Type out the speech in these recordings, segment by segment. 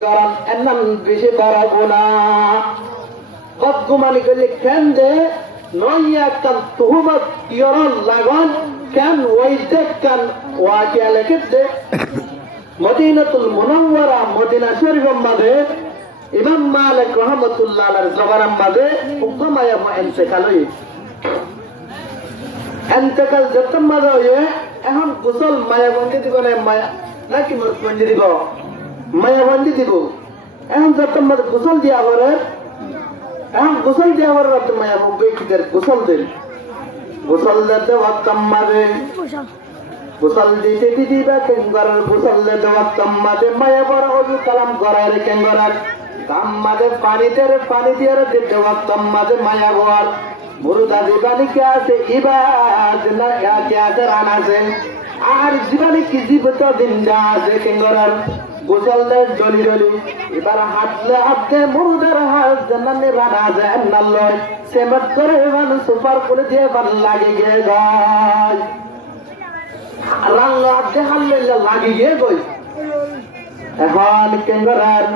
কারণ এমন বেশি করাবো না বদগুমানি করলে কেন দে নইয়া কান তুহমত ইয়রন লাগন কেন ওই দেখ কান ওয়াকিয়া লেখে দে মদিনাতুল মুনাওয়ারা মদিনা শরীফের মাঝে ইমাম মালিক রাহমাতুল্লাহ আলাইহির জবানের মাঝে হুকুমায়া ইন্তেকাল হই ইন্তেকাল যত মাঝে হয়ে এখন গোসল মায়াবন্দি দিব না মায়া নাকি মরবন্দি দিব মায়াবন্দি দিব এখন যত মাঝে গোসল দিয়া করে এখন গোসল দিয়া করে রাত মায়াবন্দি কি করে গোসল দেন গোসল দিতে ওয়াক্ত মাঝে গোসল দিতে দিবা কেঙ্গরার গোসল দিতে ওয়াক্ত মাঝে মায়া বড় ওযু কালাম করার কেঙ্গরার কাম মাঝে পানি দিয়ে দিতে ওয়াক্ত মাঝে মায়া বড় মুরুদা জীবানি কে আছে ইবাদ না কে আছে রানা আছে আর জীবানি কি জীবত দিনদা আছে কেঙ্গরার গোসল দে জলি জলি এবার হাতে মুরুদার হাত জানানে রানা আছে আল্লাহ সেমত করে মান সুপার করে দিয়ে ভাল লাগে গে গায় রাঙ্গা হাতে হাল্লে লাগে গে গই এখন কেঙ্গরার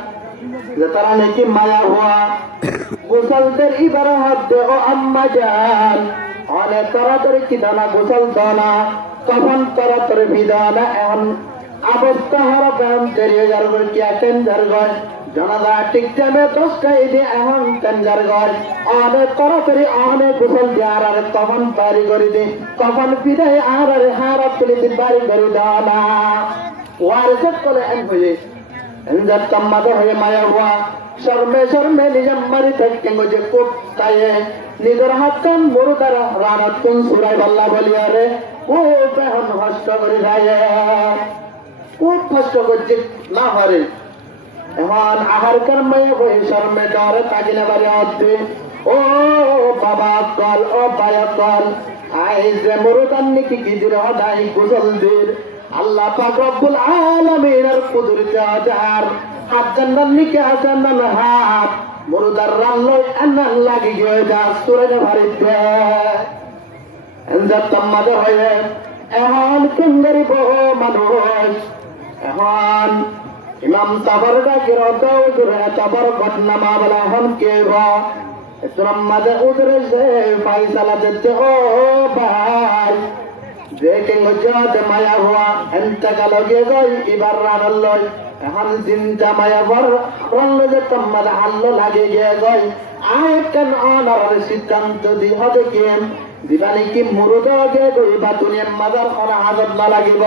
যে তারা নাকি মায়া হওয়া গোসলদের ইবার হাত দে ও আম্মা যান অনেক তাড়াতাড়ি কি দানা গোসল দানা তখন তাড়াতাড়ি বিদানা এখন অবস্থা হারা ব্যায়াম চারিয়ে যার করে কি টেন্ডার গয় জনতা ঠিক টাইমে 10টায় এসে এখন টেন্ডার গয় অনেক তাড়াতাড়ি অনেক গোসল দেওয়ার আর তখন বাড়ি করে দিই তখন বিদায় আর হারা তুলে দিন বাড়ি করে দেওয়া না ওয়ারসেট করে এন হয়ে এনজার তাম্মাদে হয়ে মায়া হওয়া শর্মে নিজের মারি থাকতে যে কোপ তাইয়ে নিজের হাতন মুরুদার রানাত কোন সুরাই বাল্লা বলিয়া রে ও বেহন কষ্ট করে যায় খুব কষ্ট করছে না পারে এখন আহার কর্মে বই শর্মে ডরে কাজিনা বাড়ি হচ্ছে ও বাবা কল ও বায়া কল আই যে মুরুদার নাকি গিদির হদাই গোসলদের আল্লাহ পাক রব্বুল আলামিনের কুদরতে হাজার হাত জান্নাত নিকে জান্নাত হাত মুরুদার রাল্লো আন্না লাগি গয় যা সুরে ভারিতে এন্দার তাম্মাদে হয়ে এখন কেন্দ্রি বহু মানুষ এখন ইমাম তাবর ডাকির উদরে তাবর ঘটনা মামলা এখন কে গম মাঝে উদরে সে ফাইসালা দিতে ও ভাই দেখে গজতে মায়া হওয়া এন্তকাল গে গই এবার রানাল লই এখন জিন্দা মায়া বর রঙ্গ যে তোমার হাল্লো লাগে গে গই আয় কেন অনার সিদ্ধান্ত দি হবে কেন দিবানি কি মুরুদ গে গই বা দুনিয়ার মাজার করা হাজত না লাগিব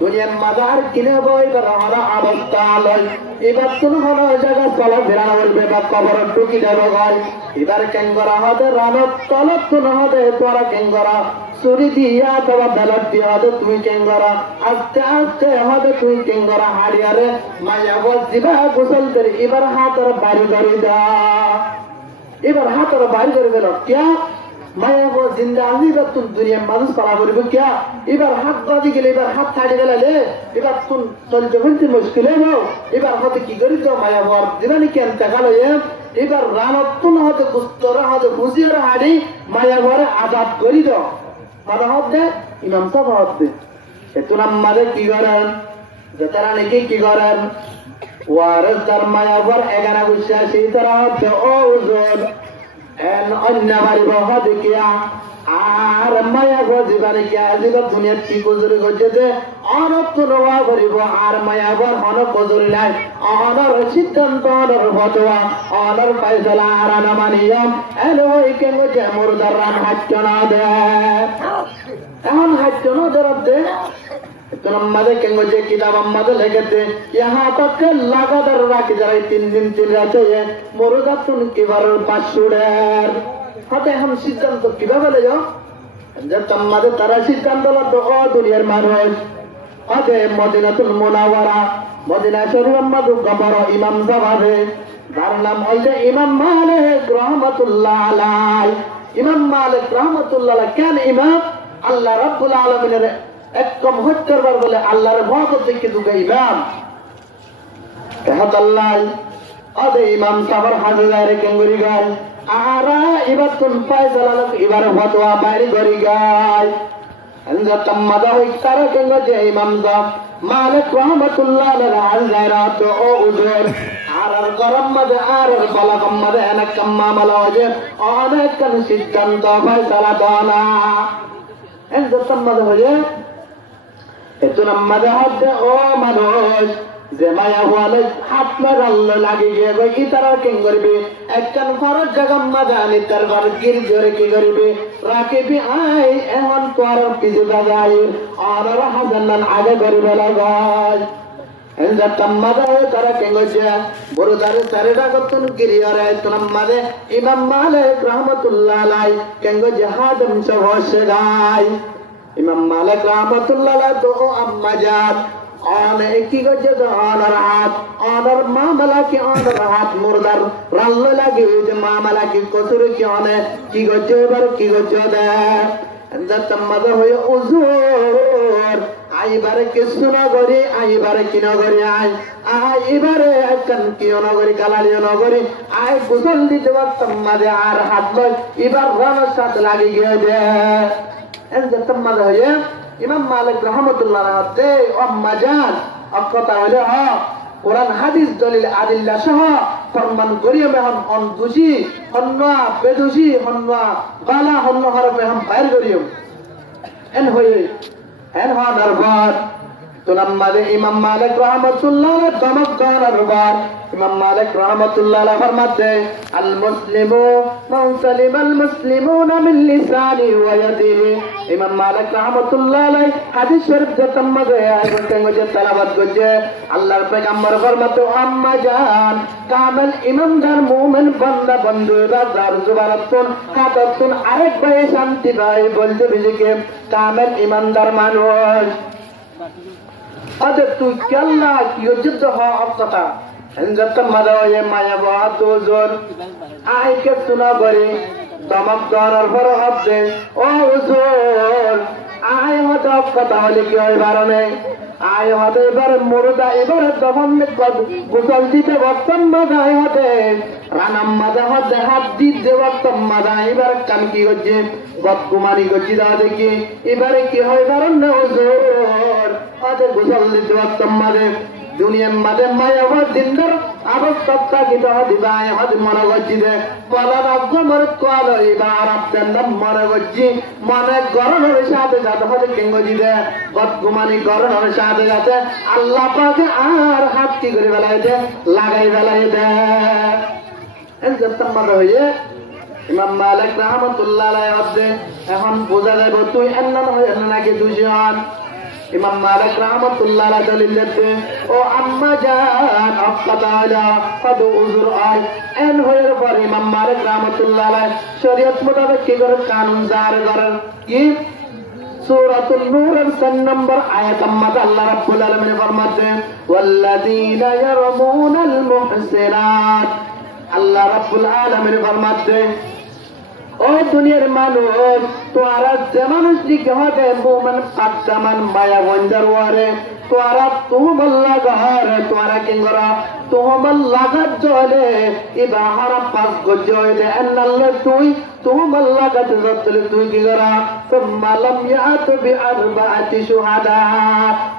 দুনিয়ার মাজার কিনে বই করা হরা অবস্থা লই এবার কোন কোন জায়গা চলা ফেরানো বলবে বা কবর টুকি দেব গই এবার কেঙ্গরা হবে রানত তলত কোন হবে তোরা কেঙ্গরা চুরি দিয়া তোমার বেলার দিয়া হবে তুই কেঙ্গরা আস্তে আস্তে হবে তুই কেঙ্গরা হারিয়ারে মায়া বসিবা গোসল করি এবার হাতের বাড়ি করে দা এবার হাতের বাড়ি করে দিল ক্যা মায়া বো জিন্দা আলিবা তুম দুনিয়া মানুষ পালা করিব ক্যা এবার হাত বাজি গেলে এবার হাত ছাড়ি গেলে এবার তুম চলতে বলতে মুশকিল হলো এবার হতে কি করি তো মায়া বর দিবানি কেন টাকা লয়ে এবার রানতুন হতে কুস্তরা হতে খুশিরা হাড়ি মায়া বরে আজাদ করি দাও মারা হতে ইমাম সাহেব হতে এতুন আমাদের কি করেন যারা নাকি কি করেন ওয়ারিস তার মায়া বর এগানা গুছা সেই তারা হতে ও উজুর এন অন্য বাড়ি হতে কিয়া আর মায়া গজিবারে কিয়া আজিব দুনিয়াত কি গুজরি গজেতে অনক নওয়া করিব আর মায়া বর অনক গুজরি নাই অনর সিদ্ধান্ত অনর ফতোয়া অনর ফয়সালা আর না মানিয়ম এলই কেন যে মুরদার রান হাচ্চ না দে এখন হাচ্চ না দে তোমাদের কেন যে কিতাব আমাদের লেখেতে ইহা তক লাগাতার রাখি যারা 3 দিন 3 রাত মুরদা তুন কিবার 500 হাতে এখন সিদ্ধান্ত কিভাবে লেজ যে তোমাদের তারা সিদ্ধান্ত লতো ও দুনিয়ার মানুষ হাতে মদিনাতুল মুনাওয়ারা মদিনা শরীফের মধ্যে কবর ইমাম সাহেব তার নাম হইছে ইমাম মালিক রাহমাতুল্লাহ আলাইহি ইমাম মালিক রাহমাতুল্লাহ আলাইহি কেন ইমাম আল্লাহ রাব্বুল আলামিনের একদম হত্যার বার বলে আল্লাহর মহব্বত দেখে দুগে ইমাম আল্লাহ আদে ইমাম সাহেব হাজারে কেঙ্গুরি গায় আরা এবার তুন ফয়সালা এবার ফতোয়া বাইরে গরি গায় এন্দ তাম্মাদা হই তারা কেঙ্গ যে ইমাম সাহেব মালিক রহমাতুল্লাহ আলাইহি ও উজুর আর গরম মাঝে আর বলগম মাঝে অনেক মামলা হয়ে অনেক সিদ্ধান্ত ফয়সালা দানা এর যতম মাঝে হয়ে এত মাঝে হচ্ছে ও মানুষ যে মায়া হওয়ালে হাত মেরাল্লো লাগে গিয়ে গই ইতারা কিং করবি একখান ফরজ জাগাম মাঝে আনি তার ঘর গির জোরে কি করবি রাখিবি আই এমন তোর পিছু বাজাই আর হাজার আগে করবে লাগাই ইমাম মালিক রহমাতুল্লাহ আলাই কেঙ্গ জিহাদম সহসগাই ইমাম মালিক রহমাতুল্লাহ আলাই তো আম্মা জান অনেক কি গজে অনার হাত অনার মামলা কি অনার হাত মুরদার রাল্ল লাগে যে মামলা কি কসুর কি অনেক কি গজে এবার কি গজে দেয় মজা হয়ে উজুর আইবারে কিছু নগরী আইবারে কি নগরী আইবারে একখান কিও নগরী গালালিও নগরী আই গুসল দিতে পারতাম মাঝে আর হাত লয় এবার রানের সাথে লাগে গিয়ে দেয় মজা হয়ে ইমাম মালিক রহমতুল্লাহ দে আম্মা জান অকতা হইলে কোরআন হাদিস দলিল আদিল্লা সহ ফরমান করিয়ে মেহন অন দুষি হন্ন বেদুষি হন্ন গালা হন্ন হরফে হাম বাইর করিয়ে এন হয়ে এন হওয়ার পর তুলাম মাদে ইমাম মালিক রহমতুল্লাহ দমক করার পর ইমাম মালিক রহমতুল্লাহ ফরমাতে আল মুসলিমু মান সালিমাল মুসলিমুনা মিন লিসানি ওয়া ইয়াদিহি ইমাম মালিক রহমতুল্লাহ আলাইহি হাদিস শরীফ যে তম্মাদে আইতে গজে তেলাওয়াত গজে আল্লাহর পয়গম্বর ফরমাতে আম্মা জান কামেল ইমানদার মুমিন বান্দা বন্ধু রাজার জুবারাতুন কাতাতুন আরেক ভাই শান্তি ভাই বলতে বিজিকে কামেল ইমানদার মানুষ আদে তুই কেল্লা কি যুদ্ধ হওয়ার কথা যত মাদায়ে মায়া বাহাদুর আইকে শোনা করে দমক করার পর হবে ও হুজুর আয় হতে কথা হলে কি হয় বারণে আয় হতে এবার মুরদা এবার দমন গোসল দিতে বর্তম মাদায় হতে রানাম মাদা হতে হাত দিতে বর্তম মাদা এবার কান কি করছে বদকুমারি করছি দা দেখি এবারে কি হয় বারণ না হুজুর হতে গোসল দিতে বর্তম মাদে দুনিয়ার মাঝে মায়া দিনদার আবস্থা কিটা দিবায় হদ মনে করছি দে বলা রাজ্য মনে কল এবার আপনার মনে করছি মনে গরমের সাথে সাথে হতে কেঙ্গজি দে বদগুমানি গরমের সাথে সাথে আল্লাহ পাকে আর হাত কি করে বেলায় দে লাগাই বেলায় দে মাঝে হয়ে ইমাম মালিক রহমতুল্লাহ আলাইহি এখন বোঝা যাবে তুই এমন হয় নাকি দুজন ইমাম মালিক রহমাতুল্লাহ আলাইহি দলিল দিতে ও আম্মা জান আফকাতা আলা কদ উজুর আই এন হয়ের পর ইমাম মালিক রহমাতুল্লাহ আলাইহি শরীয়ত মোতাবেক কি করে কানুন জার করেন কি সূরাতুন নূরের 3 নম্বর আয়াত আম্মা আল্লাহ রাব্বুল আলামিন ফরমাতে ওয়াল্লাযীনা ইয়ারমুনাল মুহসিনাত আল্লাহ রাব্বুল আলামিন ফরমাতে ও দুনিয়ার মানুষ তোরা যে মানুষ দিকে হবে মোমেন পাঁচটামান মায়া বঞ্জার ওয়ারে তোরা তুহমল লাগারে তোরা কি করা তুহমল লাগার জলে ইবাহারা পাঁচ গজ্জ হইলে এন্নাল্লে তুই তুহমল লাগাতে যতলে তুই কি করা সুম্মা লাম ইয়াতু বিআরবাআতি শুহাদা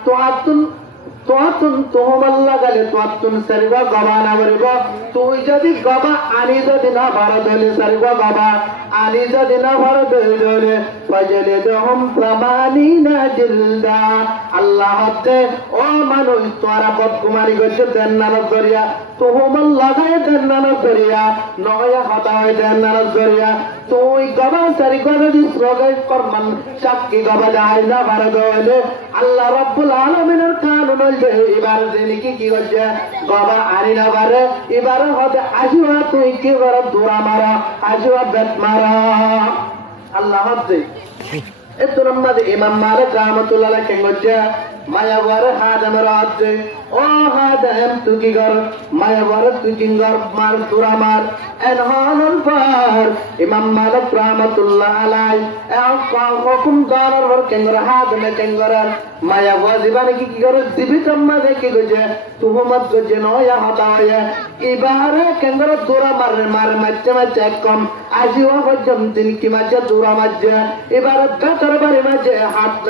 তোয়াতুন তোহমল লাগালে তোয়াতুন সারিবা গবা না বলিব তুই যদি গবা আনি যদি না ভারত হইলে সারিবা গবা আনি যদি না ভারত হইলে ফজলে দহম প্রমানিনা জিলদা আল্লাহ হতে ও মানুষ তোরা বদকুমারি করছে দেন্নানো করিয়া তোহমল লাগায় দেন্নানো করিয়া নয়া হতা হয় দেন্নানো করিয়া তুই গবা সারি করে দিস রগাই করমান সাক্ষী গবা যায় না ভারত হইলে আল্লাহ রাব্বুল আলামিনের কানুন এবার দিনকে কি করছে বাবা আনি না পারে এবার হতে আসিবা তুই কি করো দৌড়া মারা আসিবা বেত মারা আল্লাহ হতে এত নম্বর ইমাম মালিক রহমাতুল্লাহ আলাইহি কে করছে মায়া বারে হাত আমরা হতে ও হাদাম তুই কি কর মায়া বর তুই কিঙ্গর মার তুরা মার এনহানুল পার ইমাম মালিক রাহমাতুল্লাহ আলাই হুকুম করার পর কেঙ্গর হাত মে কেঙ্গর মায়া ওয়াজিবানে কি কি করে জীবিত মাঝে কি গজে তুহমত গজে নয়া হতা হয় এবারে কেঙ্গর তুরা মার মাঝে মাঝে কম আজিও পর্যন্ত কি মাঝে তুরা মাঝে এবারে বেতর বাড়ি মাঝে হাত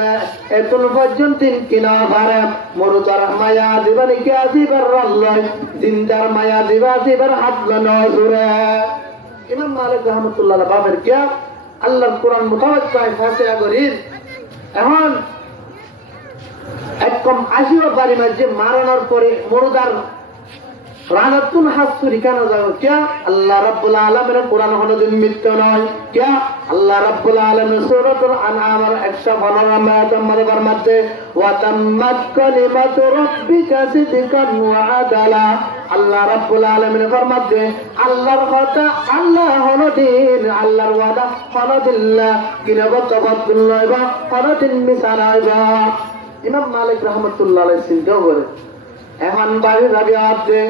এতুল পর্যন্ত কি না পারে মরুতার মায়া দিবানে কি আজিবার আল্লাহ জিন্দার মায়া দিবা দিবার হাত নজুরে ইমাম মালিক রাহমাতুল্লাহ বাবের কে আল্লাহর কোরআন মোতাবেক পায় ফাতিহা করিস এখন একদম আসিও বাড়ি মাঝে মারানোর পরে মরুদার রানাতুন হাসুরি কেন যাবো কে আল্লাহ রাব্বুল আলামিনের কোরআন কোনদিন মিথ্যা নয় কে আল্লাহ রাব্বুল আলামিন সূরাতুল আনআমের 115 নম্বর আয়াতের মধ্যে ওয়া তাম্মাত কালিমাতু রাব্বিকা সিদকান ওয়া আদালা আল্লাহ রাব্বুল আলামিন ফরমাতে আল্লাহর কথা আল্লাহ হনদিন আল্লাহর ওয়াদা হনদিল্লাহ কিনাবা তাবাদুল নয়বা হনদিন মিসাল আইবা ইমাম মালিক রাহমাতুল্লাহ আলাইহি চিন্তা করে এখন বাড়ি যাবি আপনি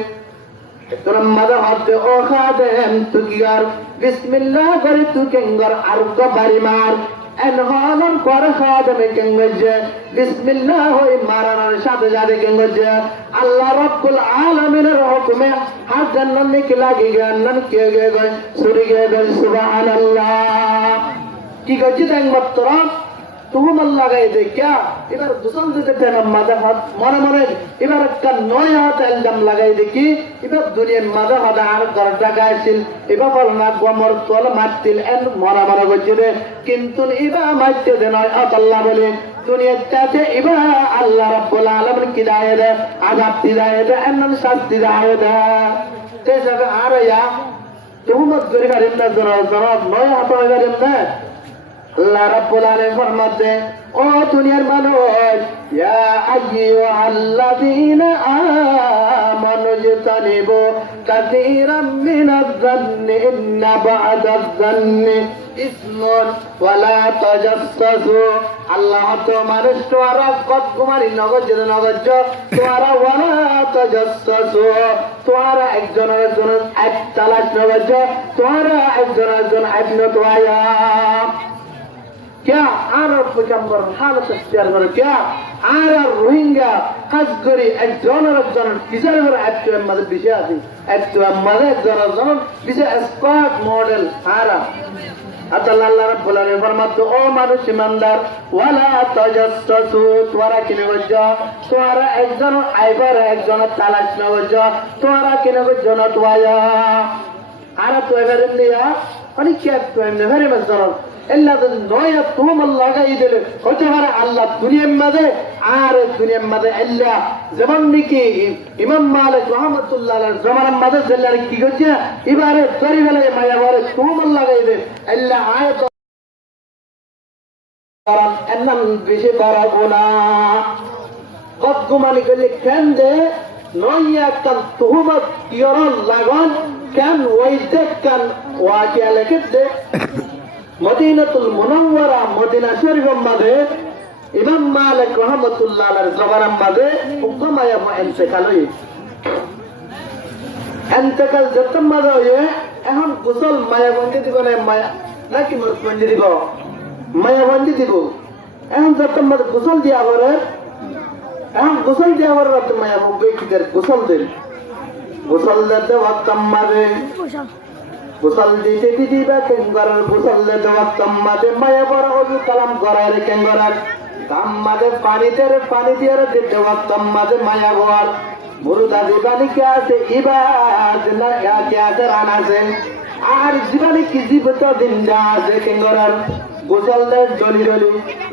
তোর মাদা হাতে ও খাদেম তুকিয়ার বিসমিল্লাহ করে তু কেঙ্গর আর তো বাড়ি মার এনহানুল পর খাদেমে কেঙ্গজে বিসমিল্লাহ হই মারানোর সাথে সাথে কেঙ্গজে আল্লাহ রাব্বুল আলামিনের হুকুমে হাত জান্নাত নিকে লাগি জান্নাত কে গে গয় সুরি গে গয় সুবহানাল্লাহ কি গজি দেন মাত্র তুহমত লাগাই দে ক্যা এবার দুসল দিতে দেন মাদা হাত মনে মনে এবার একটা নয় হাত এলজাম লাগাই দেখি এবার দুনিয়ার মাদা হাত আর দরজা গাইছিল এবার বল না গমর তল মারছিল এন মরা মরা গজি রে কিন্তু এবার মারতে দে নয় আল্লাহ বলে দুনিয়ার চাচে এবার আল্লাহ রাব্বুল আলামিন কি দায়ে দে আযাব দি দায়ে দে এমন শাস্তি দায়ে দে তে জায়গা আর ইয়া তুহমত করি পারেন না জনাব নয় হাত হয়ে পারেন না আল্লাহ রাব্বুল আলামিন ফরমাতে ও দুনিয়ার মানুষ ইয়া আইয়ুহাল্লাযীনা আমানু ইজতানিবু কাসীরাম মিনাজ-যান্নি ইন্না বা'দাজ-যান্নি ইসমুন ওয়া লা তাজাসসু আল্লাহ তো মানুষ তোরা কত কুমারী নগজ তোরা ওয়া লা তাজাসসু তোরা একজনের এক তালাশ নগজ তোরা একজন আইন তোয়া क्या आरब पैगंबर हालत इख्तियार करे क्या आरब रोहिंग्या खास करी एक जन किसान कर একটু আমাদের বিষয় আছে একটু আমাদের জন বিষয় স্পার্ক মডেল আরব আল্লাহ রাব্বুল আলামিন ফরমাতো ও মানুষ ইমানদার ওয়ালা তাজাসসু তোরা কিনে গজা তোরা একজন আইবার একজন তালাশ না গজা তোরা কিনে গজা না তোয়া আরব তো এবারে নিয়া অনেক কি তো এমনি ভেরি মজা এল্লা নয়া তুহমত লাগাই দিলে হতে পারে আল্লাহ দুনিয়ার মাঝে আর দুনিয়ার মাঝে এল্লা যেমন নাকি ইমাম মালিক রাহমাতুল্লাহ আলাইহির জমানার মাঝে জেলার কি করছে এবারে তরি বেলায় মায়া বলে তুহমত লাগাই দে এল্লা আয়াত এন্নাম বেশি পারাবো না বদগুমানি করলে কেন দে নয়া কাল তুহমত ইয়রন লাগান কেন ওই দেখ কেন ওয়াকিয়া লেখে দে মদিনাতুল মুনাওয়ারা মদিনা শরীফের মাঝে ইমাম মালিক রাহমাতুল্লাহ আলাইহির জমানার মাঝে হুকুমায়া ইন্তেকাল হই ইন্তেকাল যত মাঝে হয়ে এখন গোসল মায়া বন্ধি দিব না মায়া নাকি বন্ধি দিব মায়া বন্ধি দিব এখন যত মাঝে গোসল দিয়া করে এখন গোসল দিয়া করে রাত মায়া বন্ধি কি করে গোসল দেন গোসল দিতে ওয়াক্ত মাঝে গোসল দিতে দিবা কেঙ্গরার গোসল দিতে ওয়াক্ত মাঝে মায়া বড় ওযু কালাম করার কেঙ্গরার কাম মাঝে পানি দিয়ে দিতে ওয়াক্ত মাঝে মায়া বড় মুরুদা দিবানি কে আছে ইবাদ না কে আছে রানা আছে আর জীবনে কি জীবত দিনদা আছে কেঙ্গরার গোসল দে জলি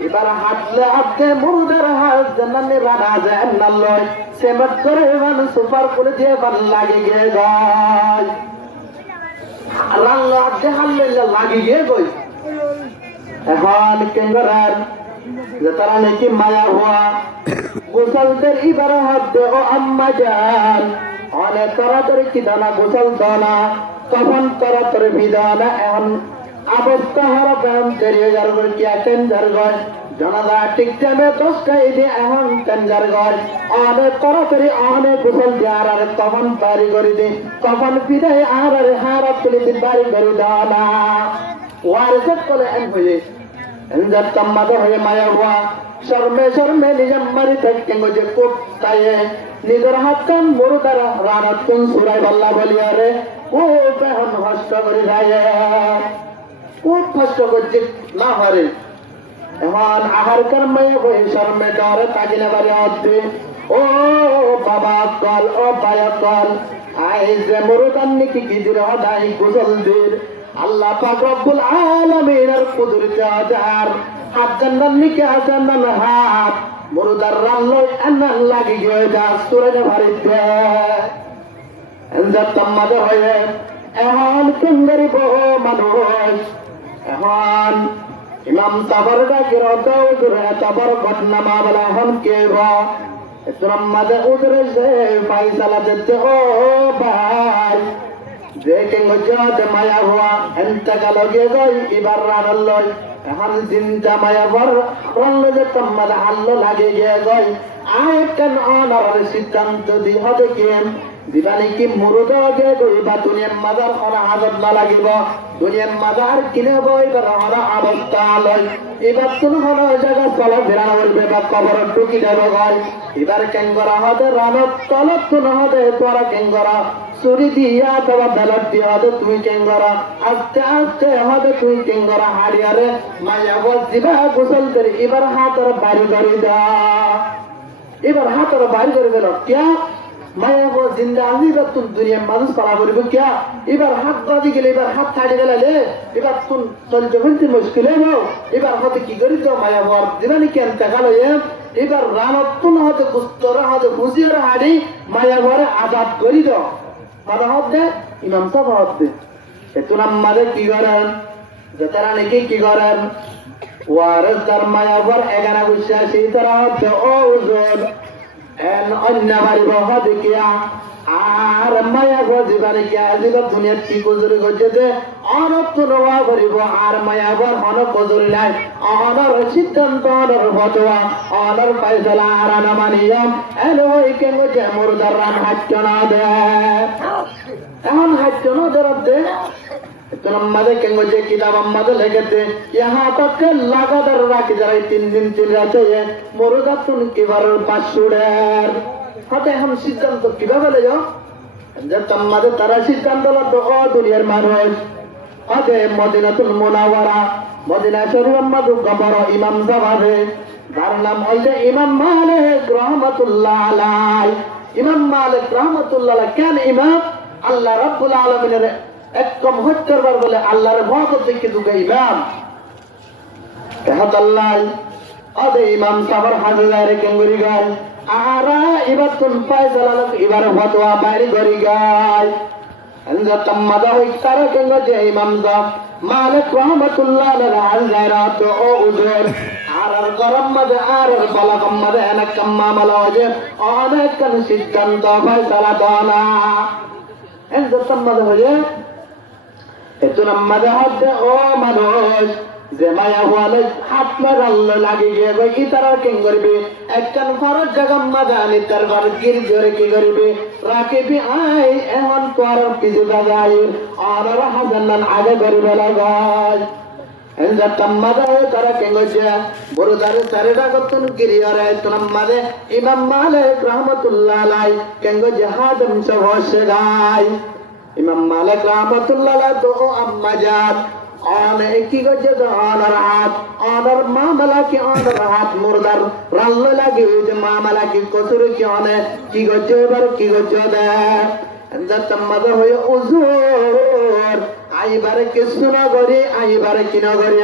এবার হাতলে মুরুদার হাত জান্নাতে রানা আছে আল্লাহ সেমত করে মান সুপার করে দিয়ে ভাল লাগে গে গায় রাঙ্গা দেখালে লাগি গে গই এখন কেঙ্গরার যে তারা নাকি মায়া হওয়া গোসলদের ইবার হাত দে ও আম্মা যান অনেক তাড়াতাড়ি কি দানা গোসল দানা তখন তাড়াতাড়ি বিদানা এখন অবস্থা হারা কাম করিয়ে যার কি আছেন যার গয় জনতা ঠিক টাইমে 10টায় দিয়ে এখন টেন্ডার ঘর অনেক তাড়াতাড়ি অনেক গোসল দিয়ে আর তখন বাড়ি করে দিই তখন বিদায় আর হারাত তুলে দিন বাড়ি করে দেওয়া না ওয়ারসেট করে এন হয়ে এনজার তাম্মাদ হয়ে মায়া হওয়া শর্মে শর্মে নিজের মারি থাকতে যে খুব তাই নিজের হাত কান মরু তারা রানাত কোন সুরাই বাল্লা বলিয়া রে ও এখন কষ্ট করে যায় খুব কষ্ট করছে না হারে এখন আহার কর্মে বই শর্মে ডরে তাগিলে বাড়ি হচ্ছে ও বাবা কল ও বায়া কল আই যে মরুদান নাকি কি দির হদাই গুজলদের আল্লাহ পাক রব্বুল আলামিনের কুদরতে হাজার হাত জান্নাত নাকি আজান্নান হাত মরুদার রাল্লো আন্নান লাগি গিয়ে যা সুরে ভারিতে এনজার তাম্মাদের হয়ে এখন কেন্দ্রি বহু মানুষ এখন ইমাম তাবর ডাকির উজরে তাবর ঘটনা মামলা এখন কে তোর মাঝে উজরে যে ফাইসালা দিতে ও ভাই যে কেঙ্গে মায়া হওয়া এনটা গেল গিয়ে গই এবার রানার লই এখন চিন্তা মায়া বর রঙে যে তোমার হাল্লো লাগে গিয়ে গই আয় কেন অনার সিদ্ধান্ত দি হবে কেন দিবানি কি মুরুদ গে গই বা দুনিয়ার মাজার ওরা হাজত না লাগিব দুনিয়ার মাজার কিনে বই এবার ওরা অবস্থা লয় এবার তুমি কোনো জায়গা চলা ফেরা বলবে বা কবর টুকি দেব গই এবার কেন করা হবে রানত তলত তুন হবে তোরা কেন করা চুরি দিয়া তোমার বেলট দিয়া হবে তুমি কেন করা আস্তে আস্তে হবে তুমি কেন করা হারিয়ারে মায়া বল দিবা গোসল করে এবার হাতের বাড়ি করে দা এবার হাতের বাড়ি করে দিল ক্যা মায়া বো জিন্দা আমি এবার তুম দুনিয়ার মানুষ পালা করিব ক্যা এবার হাত বাদি গেলে এবার হাত ছাড়ে গেলে এবার তুম চলতে ফেলতে মুশকিল হইব এবার হতে কি করি তো মায়া বর দিবানি কেন টাকালো এবার রানত তুন হতে কুস্তরা হতে খুশিরা হাড়ি মায়া বরে আজাদ করি দাও মাদা হত দে ইমাম সাহেব হত দে এতুন আমাদের কি করেন যেতারা নাকি কি করেন ওয়ারেস দার মায়া বর এগানা গুছা সেই তারা হতে ও উজুর এন অন্য বাড়িব হতে কিয়া আর মায়া গজিবারে কিয়া আজিবা দুনিয়াত কি গুজরি গজেতে অনক তো নওয়া করিব আর মায়া বর অনক গুজরি নাই অনর সিদ্ধান্ত অনর ফতোয়া অনর ফয়সালা আর না মানিয়াম এলো একে গজে মুরদার রান হাচ্চ না দে এখন হাচ্চ না দে तो नम्मदे केंगो जे किताब अम्मदे लेके यहाँ तक लगातार राखी जरा 3 दिन 3 रात ये मुरुदा तुन की बार पासुडर हते हम सिद्धांत तो किबा বলে যাও যে তম্মাদে তারা সিদ্ধান্ত লতো ও দুনিয়ার মানুষ হতে মদিনাতুল মুনাওয়ারা মদিনা শরীফ আম্মাদু কবর ইমাম জাবাদে তার নাম হইছে ইমাম মালিক রাহমাতুল্লাহ আলাই ইমাম মালিক রাহমাতুল্লাহ আলাই কেন ইমাম আল্লাহ রাব্বুল আলামিনের একদম হত্যার বার বলে আল্লাহর মহব্বত দেখে দুগে ইমাম এহাত আল্লাহ আদে ইমাম সাবর হাজারে কেঙ্গুরি গায় আরা এবার তুন পায় জালালক এবার ফতোয়া বাইরে গরি গায় আনজা তাম্মাদা হই তারা কেঙ্গো যে ইমাম সাব মালিক রাহমাতুল্লাহ আলাইহি জায়রাত ও উজুর আর গরম মাঝে আর বালাগম মাঝে অনেক কাম্মা মালাওয়াজে অনেক কোন সিদ্ধান্ত ফয়সালা দানা এনজা তাম্মাদা হয়ে এতুন আমাদের হাতে ও মানুষ যে মায়া হওয়ালে হাত মারাল্লো লাগে গিয়ে গই ইতারা কেন করবে একখান ফরজ জায়গা মাদানি তার ঘর গির জোরে কি করবে রাখিবি আই এখন তোর পিছে বাজাই আর হাজান্নান আগে করবে লাগাই এনজা তাম্মাদা তারা কেন গজে বড়দারে চারেটা কতন গিরি আর এতুন আমাদের ইমাম মালিক রাহমাতুল্লাহ আলাই কেন গজে হাদম সহসে গায় ইমাম মালিক রাহমাতুল্লাহ আলাইহি তো আম্মা জান অনেক কি গজে অনর হাত অনর মামলা কি অনর হাত মুরদার রাল্ল লাগে যে মামলা কি কসুর কি অনে কি গজে এবার কি গজে দে এন্দা তাম্মাদা হয়ে উজুর আইবারে কিছু না করি আইবারে কি না করি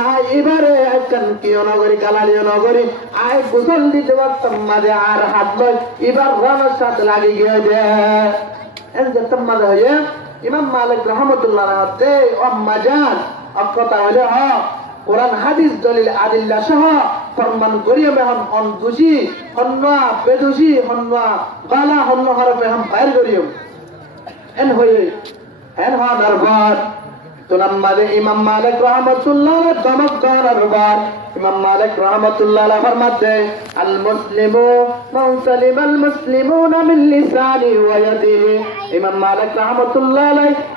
আইবারে একখান কি না করি গালালিও না করি আই গোসল দিতে পারতাম মাঝে আর হাত লয় এবার রানের সাথে লাগে গিয়ে দে এনজা তাম্মাদা হয়ে ইমাম মালিক রাহমাতুল্লাহ আলাইহি আম্মা জান আকতা হলে কোরআন হাদিস দলিল আদিল্লা সহ ফরমান করিয়ে মেহন অন দুষি হন্না বেদুষি হন্না গালা হন্না হরফে হাম বাইর করিও এন হয়ে এন হওয়ার পর তুনাম্মাদে ইমাম মালিক রাহমাতুল্লাহ দমক করার বার ইমাম মালিক রাহমাতুল্লাহ ফরমাতে আল মুসলিমু মান সালিমাল মুসলিমুনা মিন লিসানি ওয়া ইয়াদিহি ইমাম মালিক রাহমাতুল্লাহ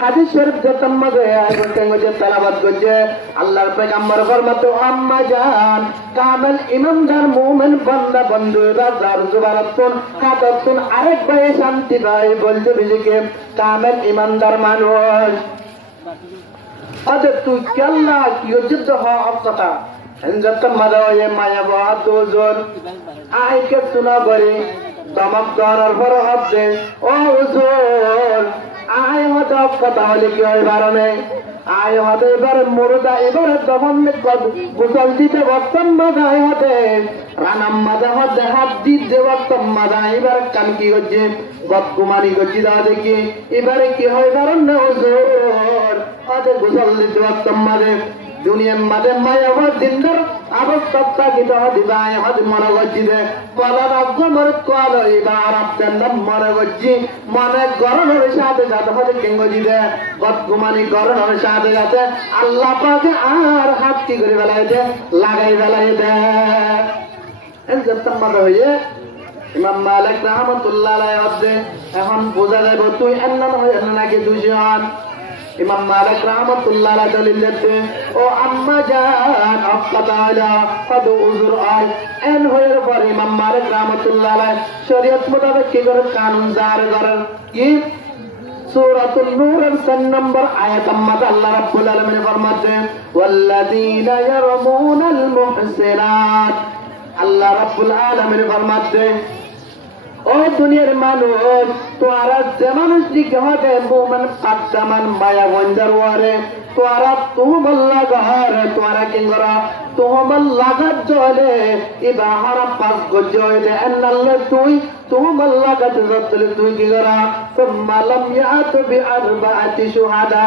হাদিস শরীফ যে তম্মাদে আয়াতে মুঝে তেলাওয়াত করছে আল্লাহর পয়গম্বর ফরমাতে আম্মা জান কামেল ইমানদার মুমিন বান্দা বন্ধুরা যার জুবারাতুন কাতাতুন আরেক ভাই শান্তি ভাই বলতে বিজিকে কামেল ইমানদার মানুষ আদে তুই কেল্লা কি যুদ্ধ হওয়া হিন্দুত্ব মাদাওয়ে মায়া বাহাদুর আইকে শোনা বরে দমক করার পর হচ্ছে ও হুজুর আয় হতে কথা হলে কি হয় বারণে আয় হতে এবারে মুরুদা এবারে দমন গুসল দিতে বর্তন মাদায় হতে রানাম মাদা হতে হাত দিতে বর্তন মাদা এবার কাম কি করছে বদকুমারি করছি দা দেখি এবারে কি হয় বারণ না হুজুর হতে গুসল দিতে বর্তন মাদে দুনিয়ার মাঝে মায়া দিনদার আবস্থাটা কিটা দিবায় হদ মনে করছি দে বলার অগ্রমর কল এবার আপনার মনে করছি মনে গরমের সাথে সাথে হতে কেঙ্গজি দে বদকুমানি গরমের সাথে সাথে আল্লাহ পাকে আর হাত কি করে বেলায় দে লাগাই বেলায় দে মাথা হয়ে ইমাম মালিক রাহমাতুল্লাহ আলাইহি এখন বোঝা যাবে তুই এমন হয় নাকি দুজন ইমাম মালিক রাহমাতুল্লাহ আলাইহি দলিল দিতে ও আম্মা জান আফতালা কদ উযর আই এন হয়ের পর ইমাম মালিক রাহমাতুল্লাহ আলাইহি শরীয়ত মোতাবেক কি করে কানুন জার করেন কি সূরাতুন নূরের 7 নম্বর আয়াত আম্মা আল্লাহ রাব্বুল আলামিন ফরমাতে ওয়াল্লাযীনা ইয়ারমুনাল মুহসিনাত আল্লাহ রাব্বুল আলামিন ফরমাতে ও দুনিয়ার মানুষ তোরা যে মানুষ দিকে হবে মোমেন কাদ্দামান মায়া বঞ্জার ওয়ারে তোরা তুমল লাগার তোরা কি করা তুমল লাগার জলে ইবা হারা পাস গজলে আল্লাহ তুমল লাগাতে জলে তুই কি করা মালাম ইয়াত বি আরবাআতি শুহাদা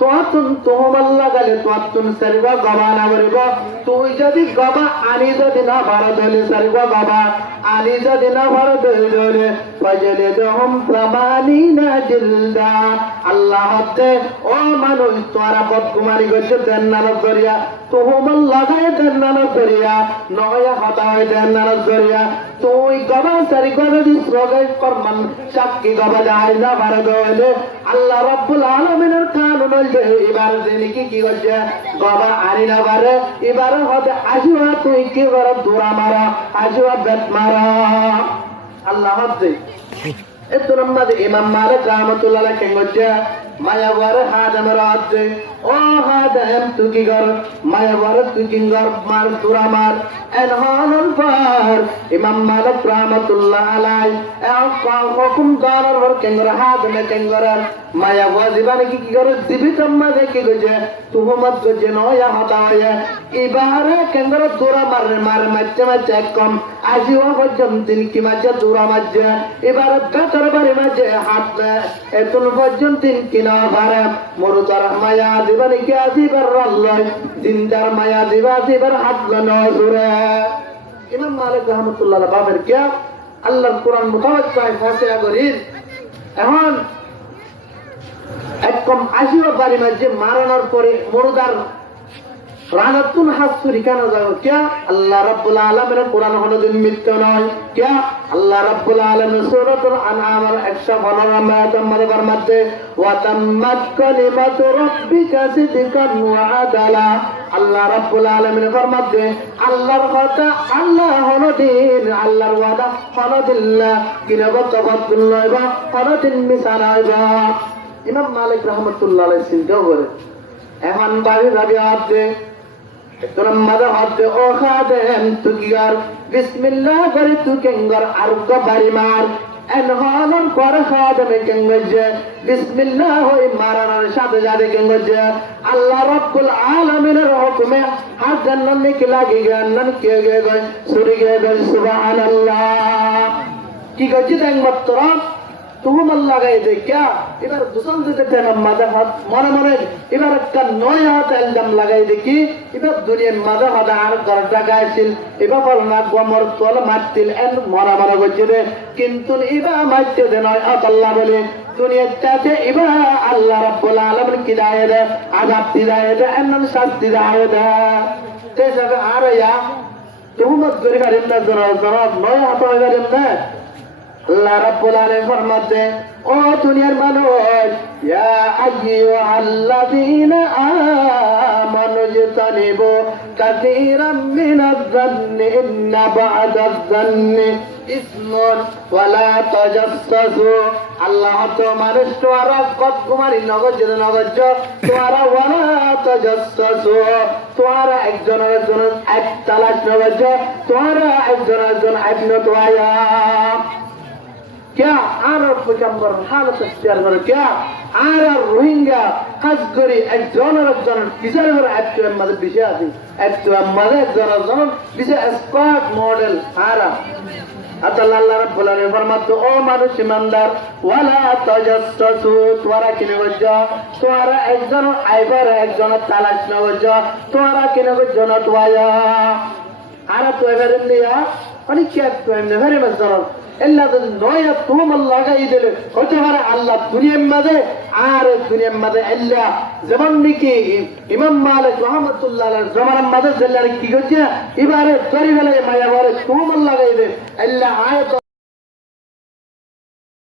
তুমল লাগালে তুন সারিবা গবা না বলব তুই যদি গবা আনি যদি না ভারত হলে সারিবা গবা আনি যদি না ভারত হলে ফজলে দহম প্রমানিনা জিলদা আল্লাহ হতে ও মানুষ তোরা বদকুমারি করছে দেন্নানো করিয়া তুমল লাগায় দেন্নানো করিয়া নয়া হতা হয় দেন্নানো করিয়া তুই গবা সারি করে দিস রগাই করমান সাক্ষী গবা যায় না ভারত হলে আল্লাহ রাব্বুল আলামিনের কানুন এবার কি কি করছে গবা আনি না পারে এবার হতে আজুয়া তুই কি করে দৌড়া মারা আজুয়া বেত মারা আল্লাহ হতে এত নম্বর ইমাম মালিক রাহমাতুল্লাহ আলাইহি কেঙ্গছে মায়াবার হাদামের হতে ও হাদাম তুই কি কর মায়াবার তুই কি কর মার দৌড়া মার এনহানুল পার ইমাম মালিক রাহমাতুল্লাহ আলাইহি হুকুম করার পর কেঙ্গরা হাদামে কেঙ্গরার মায়া ওয়াজিবানে কি করে জীবিত মাঝে কি গজে তুহমত গজে নয়া হতা হয় এবারে কেন্দ্র দৌড়া মারে মাঝে কম আজিও পর্যন্ত কি মাঝে দৌড়া মাঝে এবারে বেতর বাড়ি মাঝে হাত এতুল পর্যন্ত কি না পারে মরুতার মায়া দিবানে কি আজিবার রল্লয় জিন্দার মায়া দিবা দিবার হাত নয় জুড়ে ইমাম মালিক রাহমাতুল্লাহ বাবের কে আল্লাহর কোরআন মোতাবেক পায় ফাসিয়া করিস এখন একদম আসিও বাড়ি মাঝে মারানোর পরে মরুদার রানাতুন হাত চুরি কেন যাবো কে আল্লাহ রাব্বুল আলামিনের কোরআন কোনদিন মিথ্যা নয় কে আল্লাহ রাব্বুল আলামিন সূরাতুল আনআমের 115 আয়াতের মধ্যে ওয়া তাম্মাত কালিমাতু রাব্বিকা সিদকান ওয়া আদালা আল্লাহ রাব্বুল আলামিন ফরমাতে আল্লাহর কথা আল্লাহ হনদিন আল্লাহর ওয়াদা হনদিল্লাহ কিনাবা তাবাদুল নয়বা হনদিন মিসাল আইবা ইমাম মালিক রাহমাতুল্লাহ আলাইহি চিন্তা করে এখন বাড়ি যাবে আপনি তোরা মাদা হতে ও খাদেম তুকিয়ার বিসমিল্লাহ করে তু কেঙ্গর আর গো বাড়ি মার এনহানুল পর খাদেমে কেঙ্গজে বিসমিল্লাহ হই মারানোর সাথে সাথে কেঙ্গজে আল্লাহ রাব্বুল আলামিনের হুকুমে হাত জান্নাত কি লাগি গান্নান কে গে গয় সুরি গে গয় সুবহানাল্লাহ কি গজি দেন মাত্র তুমল লাগাই দে কে এবার দুসন দিতে দেন মাদা হাত মনে মনে এবার একটা নয় হাত এলজাম লাগাই দেখি এবার দুনিয়ার মাদা হাত আর দরজা গাইছিল এবার বল না গমর তল মারছিল এন মরা মরা গজরে কিন্তু এবার মারতে দে নয় আল্লাহ বলে দুনিয়ার চাচে ইবা আল্লাহ রাব্বুল আলামিন কি দায় দে আযাব দি দায় দে এমন শাস্তি দায় দে তে সবে আর ইয়া তুমত করি পারেন না জরা নয় হাত হয়ে পারেন না আল্লাহ রাব্বুল আলামিন ফরমাতে ও দুনিয়ার মানুষ ইয়া আইয়ুহাল্লাযীনা আমানু ইজতানিবু কাসীরাম মিনাজ-যান্নি ইন্না বা'দাজ-যান্নি ইসমুন ওয়া লা তাজাসসাসু আল্লাহ তো মানুষ তোরা কত কুমারী নগজ তোরা ওয়া লা তাজাসসাসু তোরা একজন এক তালাশ নগজ তোরা একজন আইন তোয়া क्या आरब पैगंबर हालत इख्तियार करे क्या आरब रोहिंग्या खास करी एक जन किसान वर একটু আমাদের বিষয় আছে একটু আমাদের জন বিষয় স্কোয়াড মডেল আরব আল্লাহ রাব্বুল আলামিন ফরমাতো ও মানুষ ইমানদার ওয়ালা তাজাসসু তোরা কিনে বজ্জা তোরা একজন আইবার একজন তালাশ না বজ্জা তোরা কিনে বজ্জা না তোয়া আরব তো এবারে নিয়া অনেক কি তো এমনি ভেরি মজা এল্লা নয়া তুম লাগাই দিলে হতে পারে আল্লাহ দুনিয়ার মাঝে আর দুনিয়ার মাঝে এল্লা যেমন নাকি ইমাম মালিক রহমাতুল্লাহ আলাইহির জমানার মাঝে জেলার কি করছে এবারে তরি বেলায় মায়া বলে তুম লাগাই দে এল্লা আয়াত